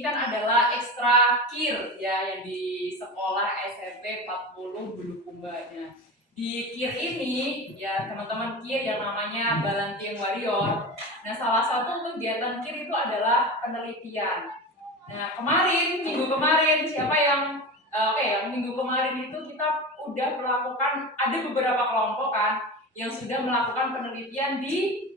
ini kan adalah ekstra KIR ya yang di sekolah SMP 40 Bulukumba. Di KIR ini ya teman-teman KIR yang namanya Balantieng Warrior. Nah, salah satu kegiatan KIR itu adalah penelitian. Nah, minggu kemarin siapa yang minggu kemarin itu kita udah melakukan, ada beberapa kelompok kan yang sudah melakukan penelitian di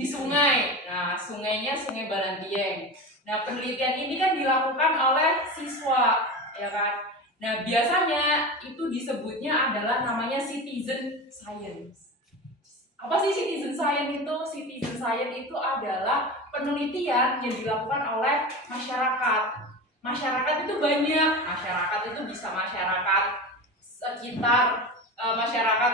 sungai. Nah, sungainya Sungai Balantieng. Nah, penelitian ini kan dilakukan oleh siswa, ya kan? Nah, biasanya itu disebutnya adalah namanya citizen science. Apa sih citizen science itu? Citizen science itu adalah penelitian yang dilakukan oleh masyarakat. Masyarakat itu banyak. Masyarakat itu bisa masyarakat sekitar, masyarakat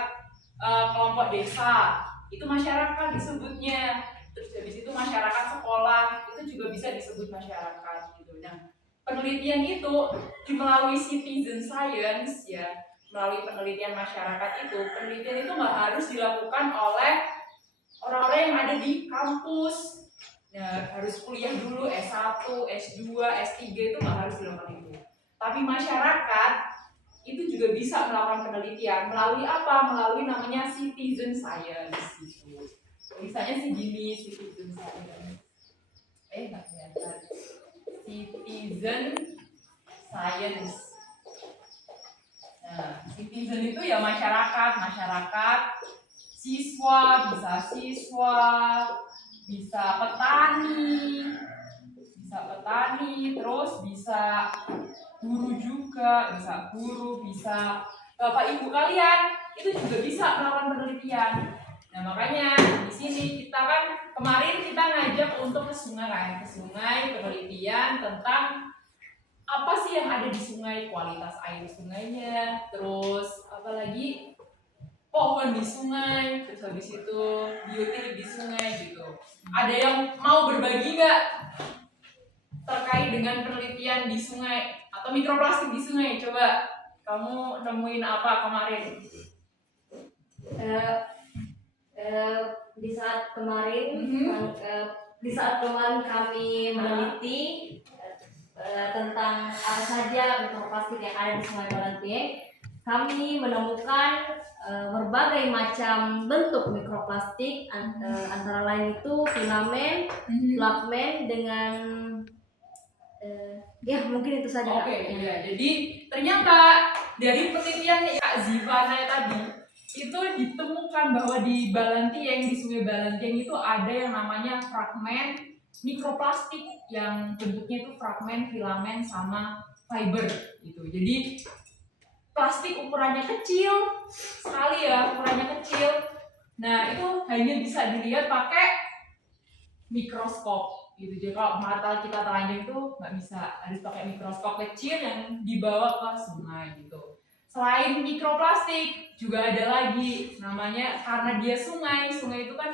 kelompok desa. Itu masyarakat disebutnya. Terus habis itu masyarakat sekolah itu juga bisa disebut masyarakat gitu. Nah, penelitian itu melalui citizen science ya, melalui penelitian masyarakat itu, penelitian itu nggak harus dilakukan oleh orang-orang yang ada di kampus. Nah, harus kuliah dulu S1, S2, S3 itu nggak harus dilakukan itu. Tapi masyarakat itu juga bisa melakukan penelitian melalui apa? Melalui namanya citizen science gitu. Misalnya sih gini, citizen science. Nggak kelihatan. Citizen science. Nah, citizen itu ya masyarakat, siswa, bisa petani, terus bisa guru juga, bisa bapak ibu kalian itu juga bisa melakukan penelitian. Nah, makanya di sini kita kan kemarin kita ngajak untuk ke sungai penelitian tentang apa sih yang ada di sungai, kualitas air sungainya, terus apalagi pohon di sungai, terus habis itu biotik di sungai gitu. Ada yang mau berbagi nggak terkait dengan penelitian di sungai atau mikroplastik di sungai? Coba kamu nemuin apa kemarin? Di saat kemarin kami meneliti tentang apa saja mikroplastik yang ada di Sungai Balantieng, kami menemukan berbagai macam bentuk mikroplastik, antara lain itu filamen, fragmen dengan ya mungkin itu saja. Iya. Jadi ternyata dari penelitian Kak Zivana tadi itu ditemukan bahwa di Balantieng, di Sungai Balantieng itu ada yang namanya fragmen mikroplastik yang bentuknya itu fragmen, filamen, sama fiber gitu. Jadi plastik ukurannya kecil sekali ya, ukurannya kecil. Nah, itu hanya bisa dilihat pakai mikroskop gitu. Jadi kalau mata kita telanjang itu nggak bisa, harus pakai mikroskop kecil yang dibawa ke sungai gitu. Selain mikroplastik juga ada lagi namanya, karena dia sungai itu kan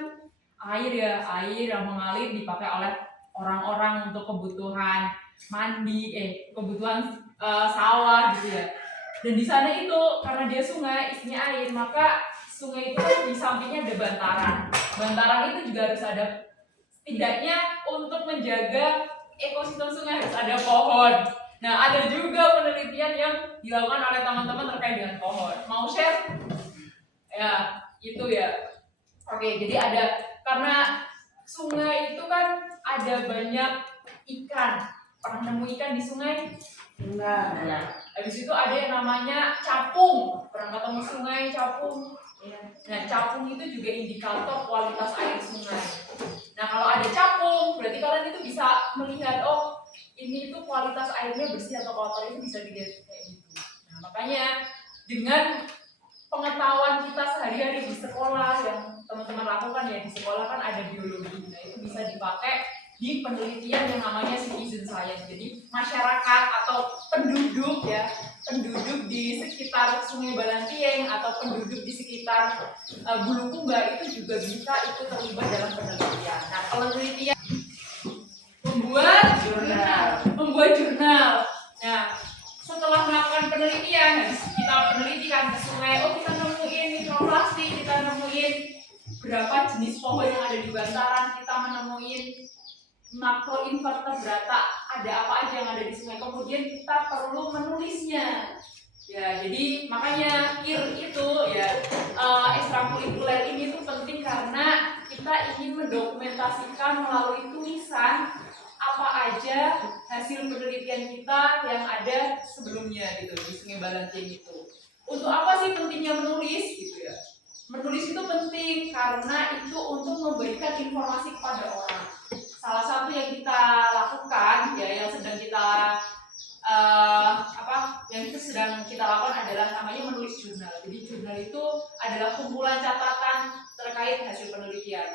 air yang mengalir dipakai oleh orang-orang untuk kebutuhan mandi, kebutuhan sawah gitu ya. Dan di sana itu karena dia sungai, isinya air, maka sungai itu kan di sampingnya ada bantaran. Bantaran itu juga harus ada, setidaknya untuk menjaga ekosistem sungai harus ada pohon. Nah, ada juga penelitian yang dilakukan oleh teman-teman terkait dengan pohon. Mau share? Ya, itu ya. Oke, jadi ada, karena sungai itu kan ada banyak ikan. Pernah nemu ikan di sungai? Enggak. Habis itu ada yang namanya capung. Pernah ketemu sungai capung? Ya. Nah, capung itu juga indikator kualitas air sungai. Nah, kalau ada capung, berarti kalian itu bisa melihat, oh ini tuh kualitas airnya bersih atau kotor, itu bisa dilihat kayak gitu. Nah, makanya dengan pengetahuan kita sehari-hari di sekolah yang teman-teman lakukan ya, di sekolah kan ada biologi. Nah, itu bisa dipakai di penelitian yang namanya citizen science. Jadi masyarakat atau penduduk di sekitar Sungai Balantieng atau penduduk di sekitar Bulukumba itu juga bisa ikut terlibat dalam penelitian. Nah, penelitian membuat jurnal. Nah, setelah melakukan penelitian, kita penelitikan ke sungai, kita nemuin mikroplastik, kita nemuin berapa jenis pohon yang ada di bantaran, kita menemuin makroinvertebrata ada apa aja yang ada di sungai, kemudian kita perlu menulisnya. Ya, jadi makanya KIR itu ya ekstrakurikuler ini tuh penting karena kita ingin mendokumentasikan melalui tulisan apa aja hasil penelitian kita yang ada sebelumnya gitu di Sungai Balantieng itu. Untuk apa sih pentingnya menulis gitu ya? Menulis itu penting karena itu untuk memberikan informasi kepada orang. Salah satu yang kita lakukan ya yang sedang kita sedang kita lakukan adalah namanya menulis jurnal. Jadi jurnal itu adalah kumpulan catatan terkait hasil penelitian,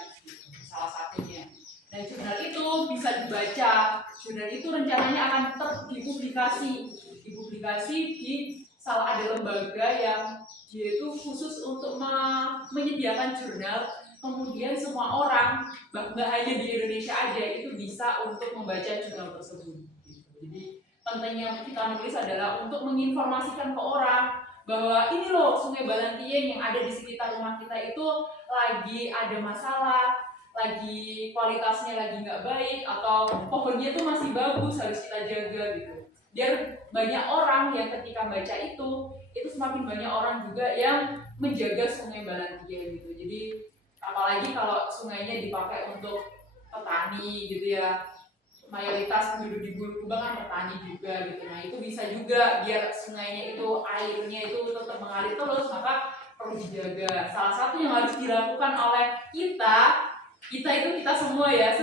salah satunya. Nah jurnal itu bisa dibaca. Jurnal itu rencananya akan dipublikasi di salah ada lembaga yang dia itu khusus untuk menyediakan jurnal. Kemudian semua orang, nggak hanya di Indonesia aja, itu bisa untuk membaca jurnal tersebut. Jadi pentingnya kita menulis adalah untuk menginformasikan ke orang bahwa ini loh Sungai Balantieng yang ada di sekitar rumah kita itu lagi ada masalah, lagi kualitasnya lagi nggak baik, atau pohonnya itu masih bagus harus kita jaga gitu. Biar banyak orang yang ketika baca itu semakin banyak orang juga yang menjaga Sungai Balantieng gitu. Jadi apalagi kalau sungainya dipakai untuk petani gitu ya, mayoritas penduduk di Bulukumba kan petani juga gitu. Nah itu bisa juga biar sungainya itu airnya itu tetap mengalir terus, maka perlu dijaga. Salah satu yang harus dilakukan oleh kita itu kita semua ya